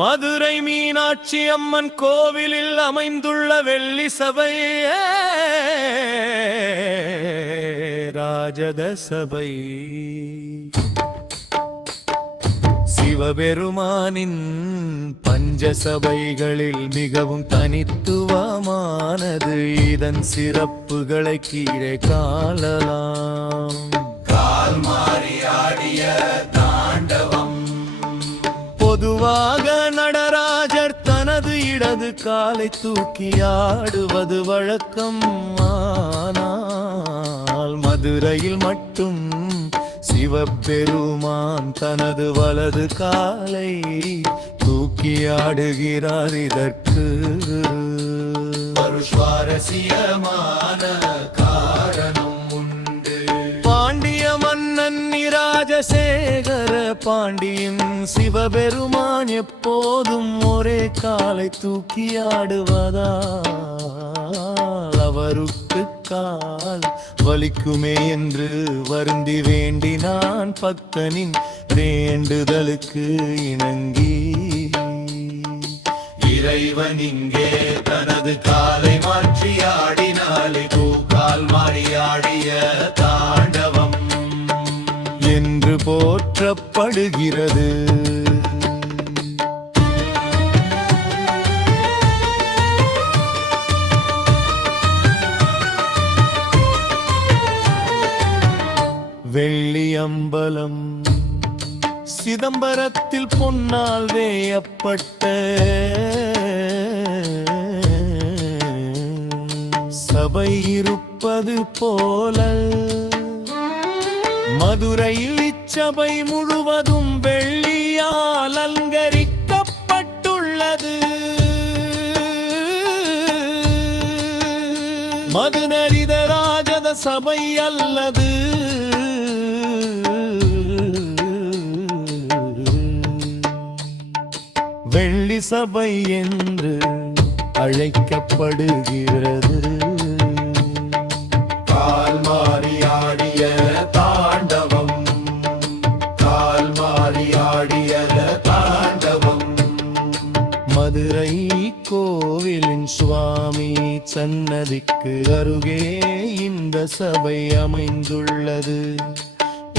மதுரை மீனாட்சி அம்மன் கோவிலில் அமைந்துள்ள வெள்ளி சபை ராஜத சபை சிவபெருமானின் பஞ்சசபைகளில் மிகவும் தனித்துவமானது. இதன் சிறப்புகளை கீழே காணலாம். கால் மாறி ஆடிய தாண்டவம். பொதுவாக நடராஜர் தனது இடது காலை தூக்கி ஆடுவது வழக்கம். ஆனால் மதுரையில் மட்டும் சிவபெருமான் தனது வலது காலை தூக்கி ஆடுகிறார். இதற்கு ஒரு சுவாரஸ்யமான காரணம் உண்டு. பாண்டிய மன்னன் ராஜசேகர பாண்டியன் சிவபெருமான் எப்போதும் ஒரே காலை தூக்கி ஆடுவதால் அவருக்கு கால் வலிக்குமே என்று வருந்தி வேண்டினான். பக்தனின் வேண்டுதலுக்கு இணங்கி இறைவன் இங்கே தனது காலை மாற்றி ஆடினாலே கால் மாறி ஆடிய தாண்டவம் என்று போற்றப்படுகிறது. வெள்ளியம்பலம் சிதம்பரத்தில் பொன்னால் வேயப்பட்ட சபை இருப்பது போல மதுரையில் இச்சபை முழுவதும் வெள்ளியால் அலங்கரிக்கப்பட்டுள்ளது. மதுநரித ராஜத சபை அல்லது வெள்ளி சபை என்று அழைக்கப்படுகிறது. கால் மாறி ஆடிய தாண்டவம். கால் மாறி ஆடிய தாண்டவம். மதுரை கோவிலின் சுவாமி சன்னதிக்கு அருகே இந்த சபை அமைந்துள்ளது.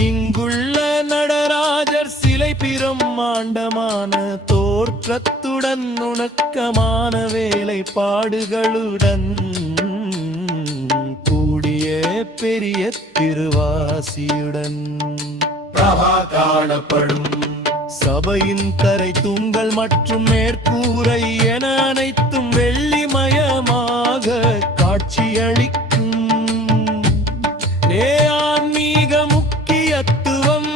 இங்குள்ள நடராஜர் சிலை பிரம்மாண்டமான தோற்றத்துடன் நுணுக்கமான வேலைப்பாடுகளுடன் கூடிய பெரிய திருவாசியுடன் பிரபா காணப்படும். சபையின் தரை தூண்கள் மற்றும் மேற்கூரை என அனைத்தும் வெள்ளிமயமாக காட்சியளிக்கும். ஆன்மீக முக்கியத்துவம்.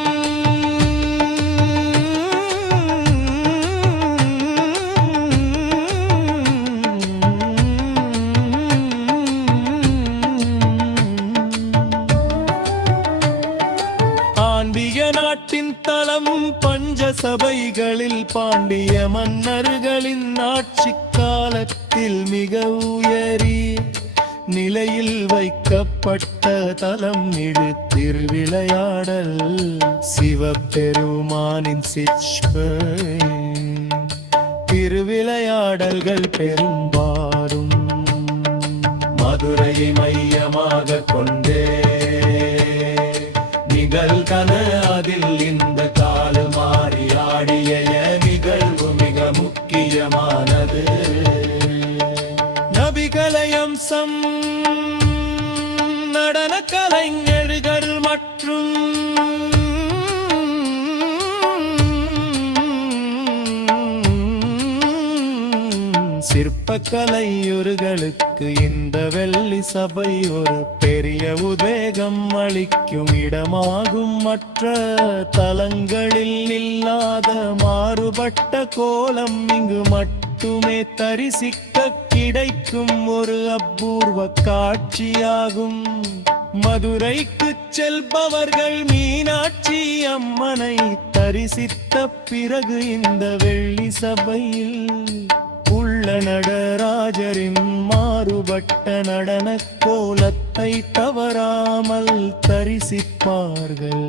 பாண்டிய நாட்டின் தளம். பஞ்ச சபைகளில் பாண்டிய மன்னர்களின் ஆட்சி காலத்தில் மிக உயரி நிலையில் வைக்கப்பட்ட தலம் இது. திருவிளையாடல் சிவபெருமானின் சிற்பை. திருவிளையாடல்கள் பெரும்பாலும் மதுரையை மையமாக கொண்டே நிகழ்கன. அதில் இந்த கால் மாறி ஆடிய நிகழ்வு மிக முக்கியமானது. நபிகளை அம்சம் நடன கலைஞர்கள் மற்றும் சிற்பக்கலைஞர்களுக்கு இந்த வெள்ளி சபை ஒரு பெரிய உத்வேகம் அளிக்கும் இடமாகும். மற்ற தலங்களில் இல்லாத மாறுபட்ட கோலம் இங்கு மட்டுமே தரிசிக்க கிடைக்கும் ஒரு அபூர்வ காட்சியாகும். மதுரைக்கு செல்பவர்கள் மீனாட்சி அம்மனை தரிசித்த பிறகு இந்த வெள்ளி சபையில் உள்ள நடராஜரின் மாறுபட்ட நடன கோலத்தை தவறாமல் தரிசிப்பார்கள்.